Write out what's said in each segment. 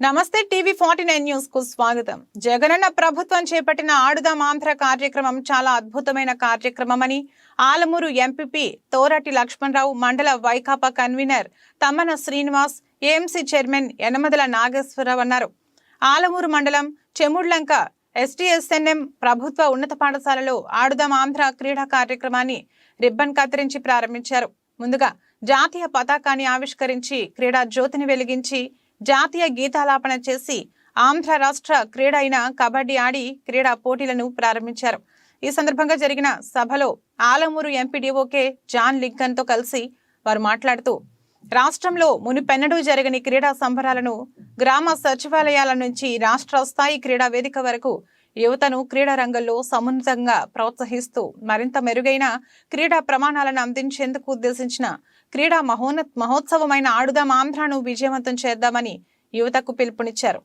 నమస్తే TV 49 news కు స్వాగతం. జగనన్న ప్రభుత్వం చేపట్టిన ఆడుదాం ఆంధ్ర కార్యక్రమం చాలా అద్భుతమైన కార్యక్రమమని ఆలమూరు ఎంపీపీ తోరటి లక్ష్మణరావు, మండల Vaikapa convener Tammana Srinivas, AMC chairman Yanamadala Nageswararao అన్నారు. ఆలమూరు మండలం చెముడ్లంక ఎస్టీఎస్ఎన్ఎం ప్రభుత్వ ఉన్నత పాఠశాలలో ఆడుదాం ఆంధ్ర క్రీడా కార్యక్రమాన్ని రిబ్బన్ కత్తిరించి ప్రారంభించారు. ముందుగా జాతీయ పతాకాన్ని ఆవిష్కరించి క్రీడా జ్యోతిని వెలిగించి జాతీయ గీతాలాపన చేసి ఆంధ్ర రాష్ట్ర క్రీడ అయిన కబడ్డీ ఆడి క్రీడా పోటీలను ప్రారంభించారు. ఈ సందర్భంగా జరిగిన సభలో ఆలమూరు ఎంపీడీఓకే జాన్ లింకన్ తో కలిసి వారు మాట్లాడుతూ రాష్ట్రంలో మునిపెన్నడూ జరగని క్రీడా సంబరాలను గ్రామ సచివాలయాల నుంచి రాష్ట్ర స్థాయి క్రీడా వేదిక వరకు యువతను క్రీడా రంగంలో సమున్నతంగా ప్రోత్సహిస్తూ మరింత మెరుగైన క్రీడా ప్రమాణాలను అందించేందుకు ఉద్దేశించిన క్రీడా మహోత్సవమైన ఆడుదాం ఆంధ్రను విజయవంతం చేద్దామని యువతకు పిలుపునిచ్చారు.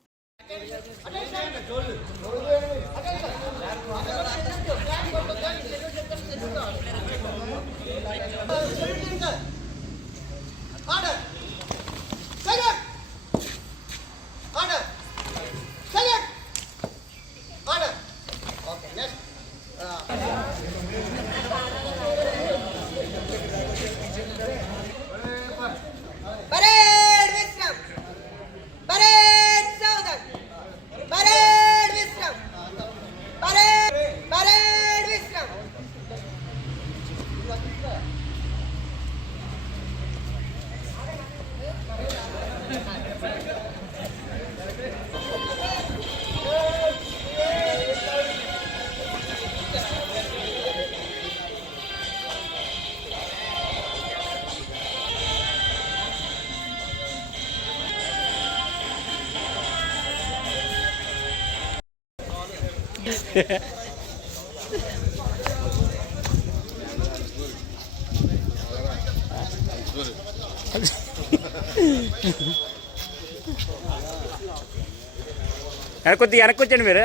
వెనకొచ్చండి, మీరు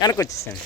వెనకొచ్చేసండి.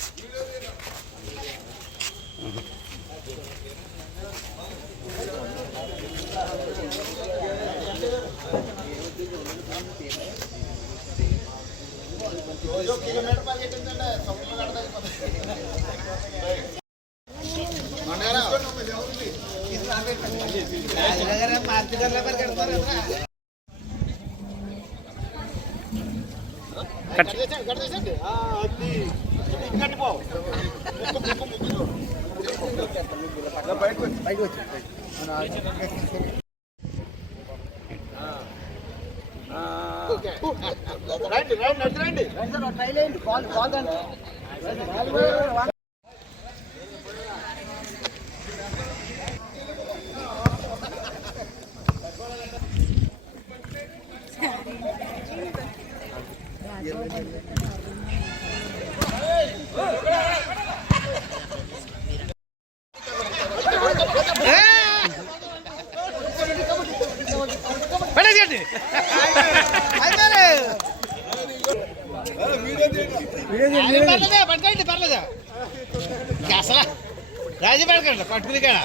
పర్లేదా అసలు రాజీ పడకండి పట్టుకుని కాడ